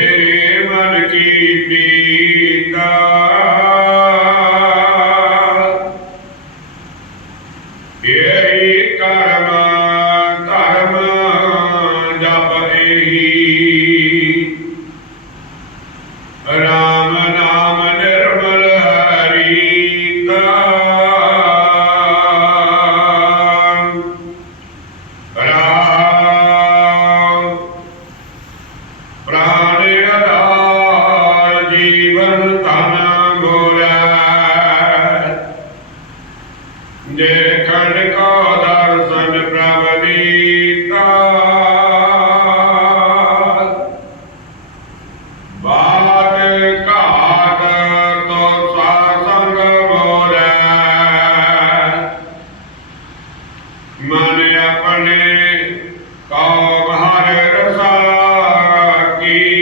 ਮੇਰੇ ਮਨ ਕੀ ਪ੍ਰਾਣ ਜੀਵਨ ਤਨ ਮੋਰਾ ਜੇ ਕੋ ਦਰਸ਼ਨ ਪ੍ਰਭ ਨੀਤਾ ਬਾਟ ਘਾਟ ਤੋ ਸਾਸੰਗ ਮੋਰੈ ਮਨ ਆਪਣੇ ਕਉ ਹਰ ਰਸਾ ਕੀਤਾ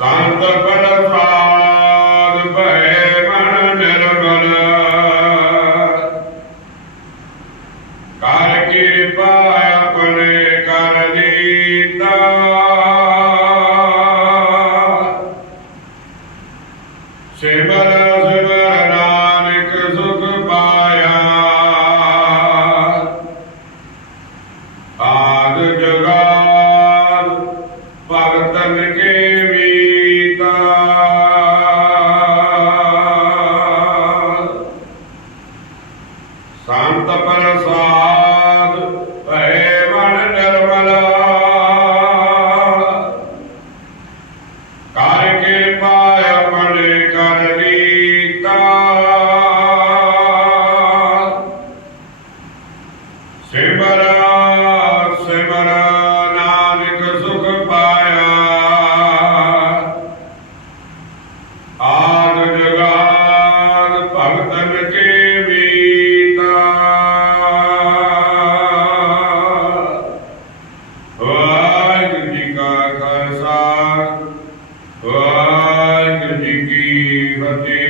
ਸੰਤ ਪ੍ਰਸਾਦ ਭੈ ਮਨ ਨਿਰਮਲ। ਕਰ ਕਿਰਪਾ ਆਪਣੇ ਕਰ ਦੀਤਾ ਸਿਮਰ ਸੰਤ ਪ੍ਰਸਾਦ ਭੈ ਮਨ ਨਿਰਮਲਾ। ਕਰ ਕਿਰਪਾ ਆਪਣੇ ਕਰ ਲੀਤਾ। ਸਿਮਰ ਸਿਮਰ ਨਾਨਕ ਸੁਖ ਪਾਇਆ। ਆਦ ਜਗਾਦ ਭਗਤਨ ਕੇ ਜੀ ਕੀ ਫਤਿਹ